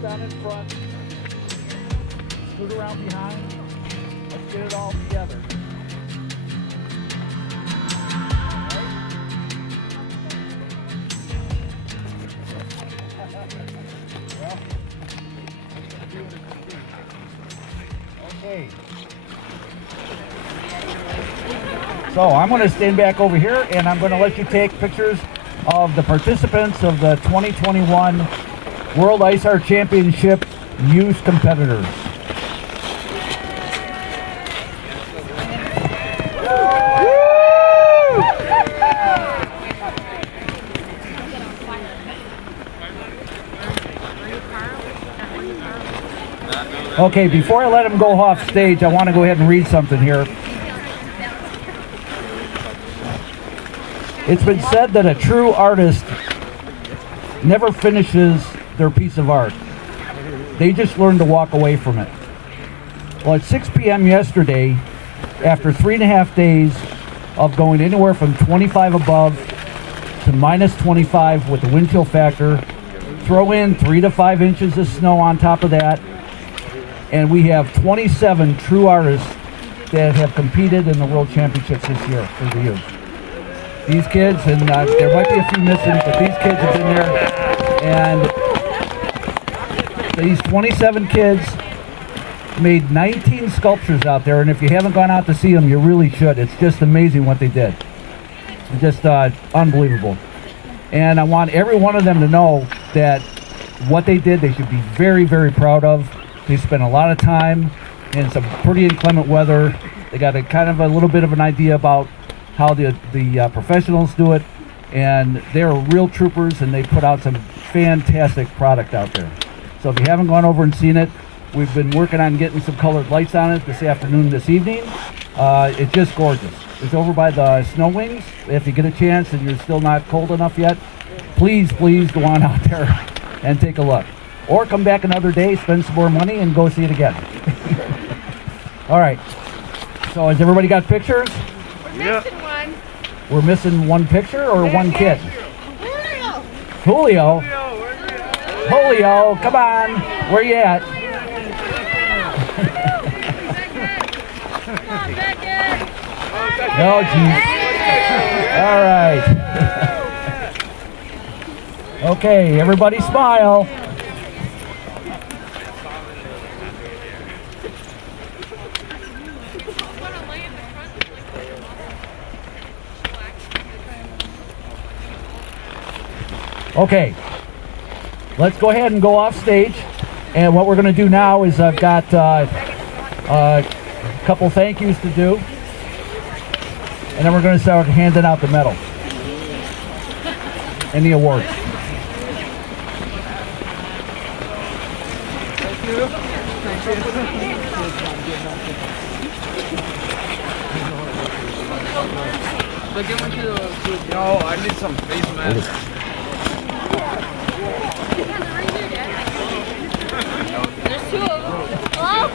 Down in front, scoot around behind, let's get it all together. Okay. So I'm going to stand back over here and I'm going to let you take pictures of the participants of the 2021 World Ice Art Championship youth competitors. Okay, before I let them go off stage, I want to go ahead and read something here. It's been said that a true artist never finishes their piece of art. They just learn to walk away from it. Well, at 6 p.m. yesterday, after 3.5 days of going anywhere from 25 above to minus 25 with the wind chill factor, throw in 3 to 5 inches of snow on top of that, and we have 27 true artists that have competed in the World Championships this year for the youth. These kids, and there might be a few missing, but these kids have been there, and these 27 kids made 19 sculptures out there, and if you haven't gone out to see them, you really should. It's just amazing what they did. It's just unbelievable. And I want every one of them to know that what they did, they should be very, very proud of. They spent a lot of time in some pretty inclement weather. They got a kind of a little bit of an idea about how the professionals do it, and they're real troopers, and they put out some fantastic product out there. So if you haven't gone over and seen it, we've been working on getting some colored lights on it this afternoon, this evening. It's just gorgeous. It's over by the Snow Wings. If you get a chance and you're still not cold enough yet, please go on out there and take a look. Or come back another day, spend some more money, and go see it again. All right. So has everybody got pictures? We're missing one. We're missing one picture or one kid? Julio. Julio, come on. Where you at? Oh, geez. All right. Okay, everybody smile. Okay, let's go ahead and go off stage. And what we're going to do now is I've got a couple thank yous to do. And then we're going to start handing out the medal and the awards. No, I need some face masks. There's 2 of them. Hello?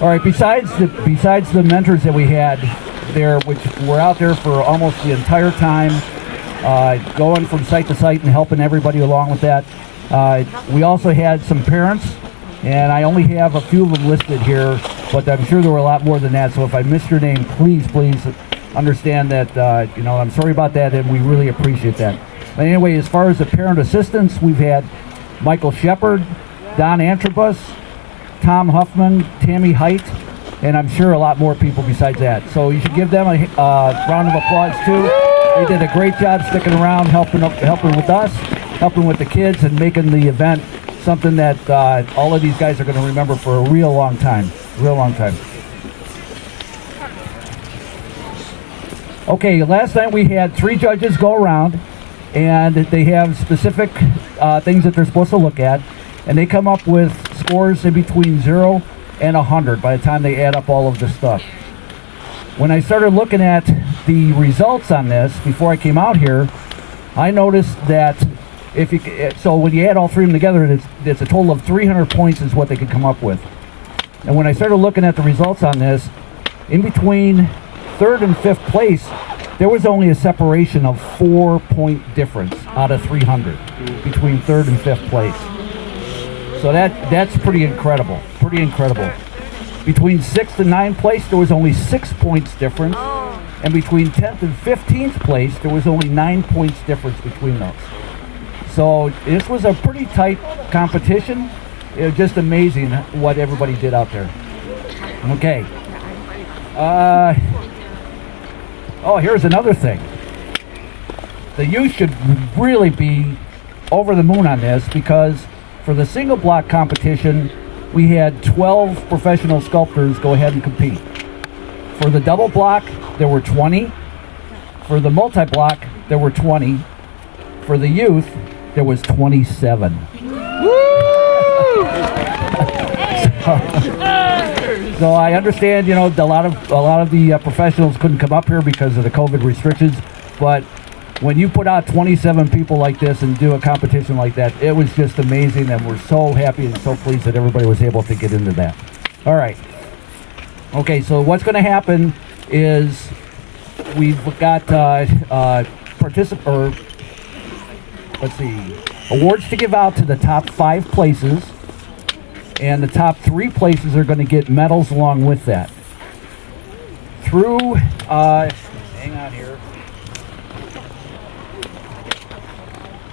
All right, besides the mentors that we had there, which were out there for almost the entire time, going from site to site and helping everybody along with that, we also had some parents, and I only have a few of them listed here, but I'm sure there were a lot more than that. So if I missed your name, please understand that, I'm sorry about that, and we really appreciate that. But anyway, as far as the parent assistance, we've had Michael Shepard, Don Antrobus, Tom Huffman, Tammy Height, and I'm sure a lot more people besides that. So you should give them a round of applause too. They did a great job sticking around, helping with us, helping with the kids, and making the event something that all of these guys are going to remember for a real long time. Okay, last night we had 3 judges go around, and they have specific things that they're supposed to look at, and they come up with scores in between 0 and 100 by the time they add up all of the stuff. When I started looking at the results on this before I came out here, I noticed that so when you add all 3 of them together, it's a total of 300 points is what they could come up with. And when I started looking at the results on this, in between 3rd and 5th place, there was only a separation of 4-point difference out of 300 between 3rd and 5th place. So that's pretty incredible. Pretty incredible. Between 6th and 9th place, there was only 6 points difference. And between 10th and 15th place, there was only 9 points difference between those. So this was a pretty tight competition. It was just amazing what everybody did out there. Okay. Oh, here's another thing. The youth should really be over the moon on this, because for the single block competition, we had 12 professional sculptors go ahead and compete. For the double block, there were 20. For the multi-block, there were 20. For the youth, there was 27. So I understand, a lot of the professionals couldn't come up here because of the COVID restrictions, but when you put out 27 people like this and do a competition like that, it was just amazing, and we're so happy and so pleased that everybody was able to get into that. All right. Okay, so what's going to happen is we've got awards to give out to the top 5 places, and the top 3 places are going to get medals along with that. Through, hang on here.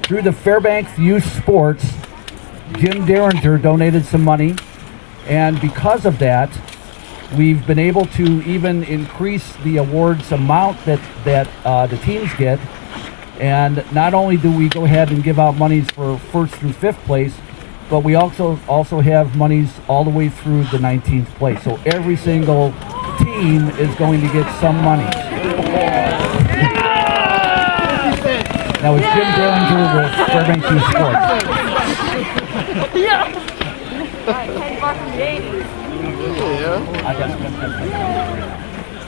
Through the Fairbanks Youth Sports, Jim Derringer donated some money, and because of that, we've been able to even increase the awards amount that the teams get. And not only do we go ahead and give out monies for 1st through 5th place, but we also have monies all the way through the 19th place. So every single team is going to get some money. That was Jim Derringer with Fairbanks Youth Sports.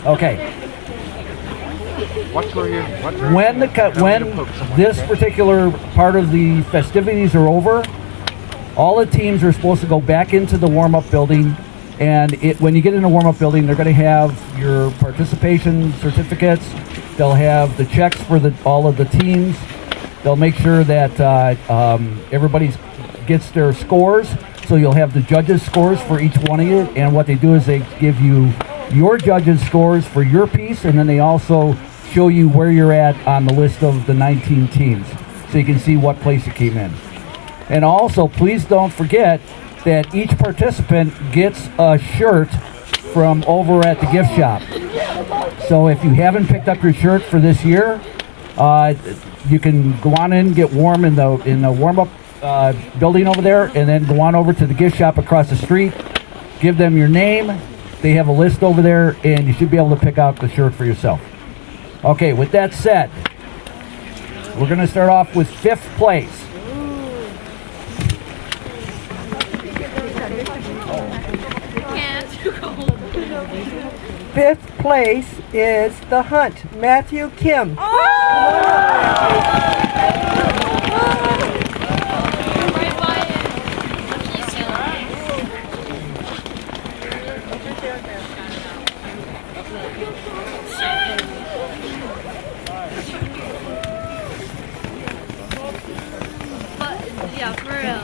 Okay. When this particular part of the festivities are over, all the teams are supposed to go back into the warm-up building, and when you get in the warm-up building, they're going to have your participation certificates. They'll have the checks for all of the teams. They'll make sure that everybody gets their scores. So you'll have the judges' scores for each one of you, and what they do is they give you your judges' scores for your piece, and then they also show you where you're at on the list of the 19 teams, so you can see what place you came in. And also, please don't forget that each participant gets a shirt from over at the gift shop. So if you haven't picked up your shirt for this year, you can go on in, get warm in the warm-up building over there, and then go on over to the gift shop across the street, give them your name. They have a list over there, and you should be able to pick out the shirt for yourself. Okay, with that said, we're going to start off with 5th place. Fifth place is The Hunt, Matthew Kim. Yeah, for real.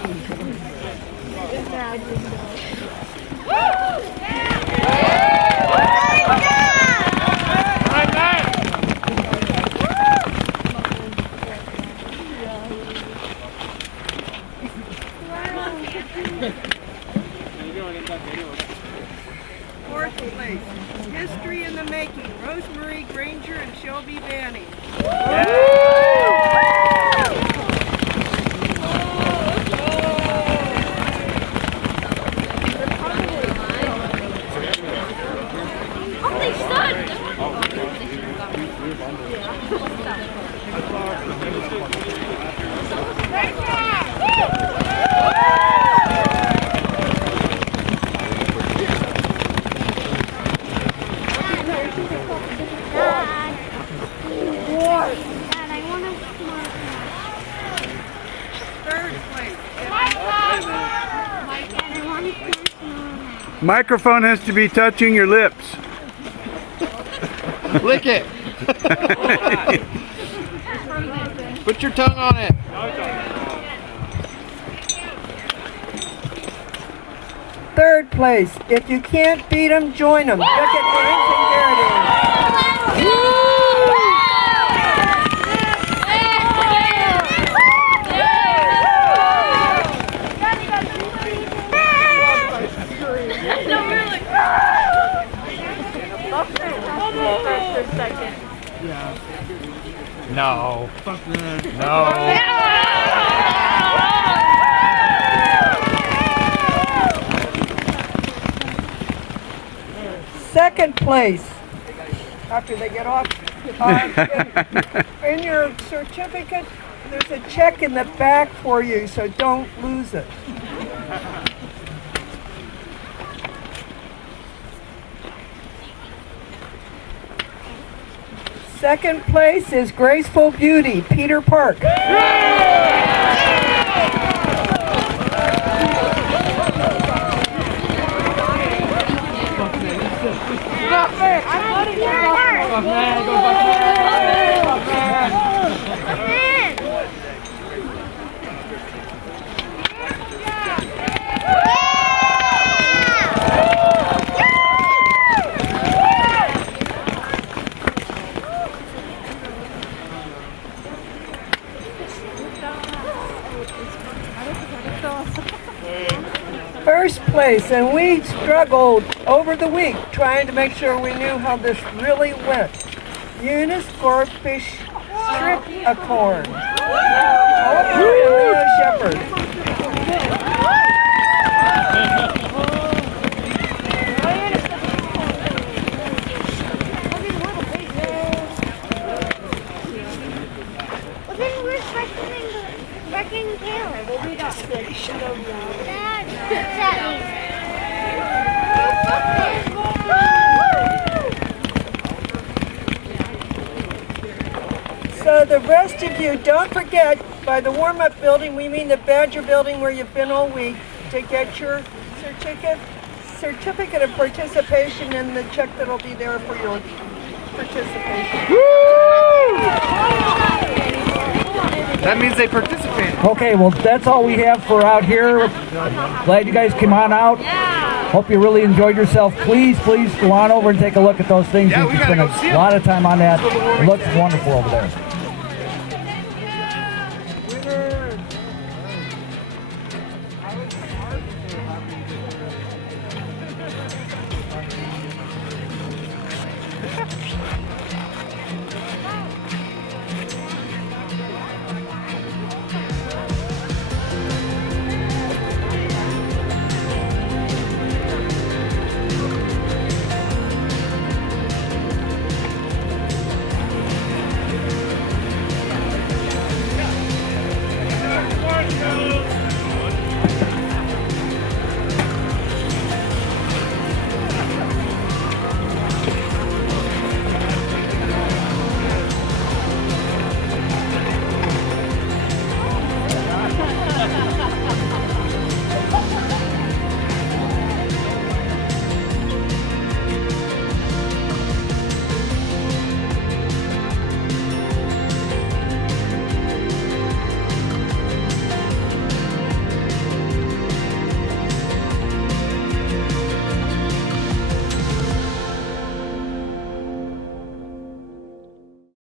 Fourth place, History in the Making, Rosemary Granger and Shelby Banning. Third place. Microphone has to be touching your lips. Lick it. Put your tongue on it. Third place. If you can't beat them, join them. Look at Aaron and Garrett. No. No. Second place. After they get off. In your certificate, there's a check in the back for you, so don't lose it. Second place is Graceful Beauty, Peter Park. First place, and we struggled over the week trying to make sure we knew how this really went. Eunice Goldfish Strip Acorn. Shepherd. So the rest of you, don't forget, by the warm-up building, we mean the Badger building where you've been all week, to get your certificate of participation and the check that'll be there for your participation. That means they participated. Okay, well, that's all we have for out here. Glad you guys came on out. Hope you really enjoyed yourself. Please go on over and take a look at those things. Yeah, We we spent gotta go see a 'em. lot of time on that. It looks wonderful over there.